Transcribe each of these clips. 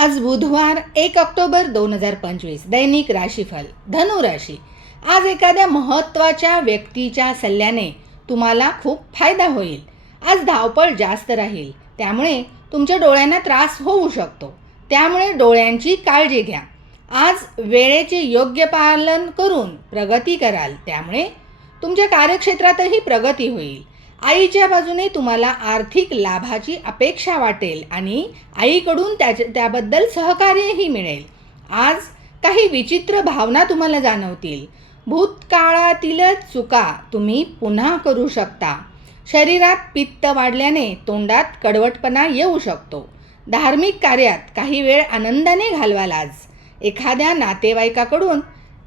आज बुधवार 1 ऑक्टोबर 2025 दैनिक राशीफल धनु राशी। आज एखाद्या महत्त्वाच्या व्यक्तीच्या सल्ल्याने तुम्हाला खूप फायदा होईल। आज धावपळ जास्त राहील, त्यामुळे तुमच्या डोळ्यांना त्रास होऊ शकतो, त्यामुळे डोळ्यांची काळजी घ्या। आज वेळेचे योग्य पालन करून प्रगती कराल, त्यामुळे तुमच्या कार्यक्षेत्रातही प्रगती होईल। आईच्या बाजूने तुम्हाला आर्थिक लाभाची अपेक्षा वाटेल आणि आईकडून त्याबद्दल सहकार्यही मिळेल। आज काही विचित्र भावना तुम्हाला जाणवतील। भूतकाळातील चुका तुम्ही पुन्हा करू शकता। शरीरात पित्त वाढल्याने तोंडात कडवटपणा येऊ शकतो। धार्मिक कार्यात काही वेळ आनंदाने घालवाल। आज एखाद्या नातेवाईकाकडून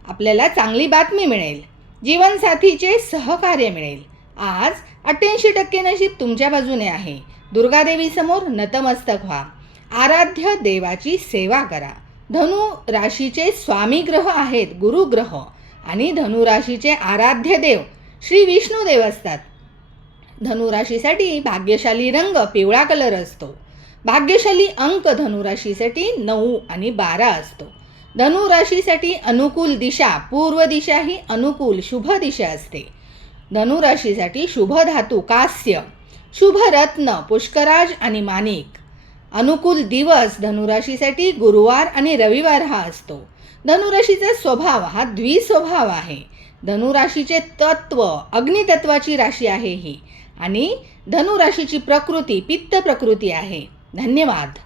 आपल्याला चांगली बातमी मिळेल। जीवनसाथीचे सहकार्य मिळेल। आज 88% नशीब तुमच्या बाजूने आहे। दुर्गादेवी समोर नतमस्तक व्हा। आराध्य देवाची सेवा करा। धनु राशीचे स्वामी ग्रह आहेत गुरुग्रह आणि धनु राशीचे आराध्य देव श्री विष्णुदेव असतात। धनु राशीसाठी भाग्यशाली रंग पिवळा कलर असतो। भाग्यशाली अंक धनु राशीसाठी 9 आणि 12 असतो। धनु राशीसाठी अनुकूल दिशा पूर्व दिशा ही अनुकूल शुभ दिशा असते। धनु राशीसाठी शुभ धातू कास्य, शुभ रत्न पुष्कराज आणि माणिक। अनुकूल दिवस धनु राशीसाठी गुरुवार आणि रविवार हा असतो। धनु राशीचा स्वभाव हा द्विस्वभाव आहे। धनु राशीचे तत्व अग्नितत्वाची राशी आहे ही, आणि धनु राशीची प्रकृती पित्त प्रकृती आहे। धन्यवाद।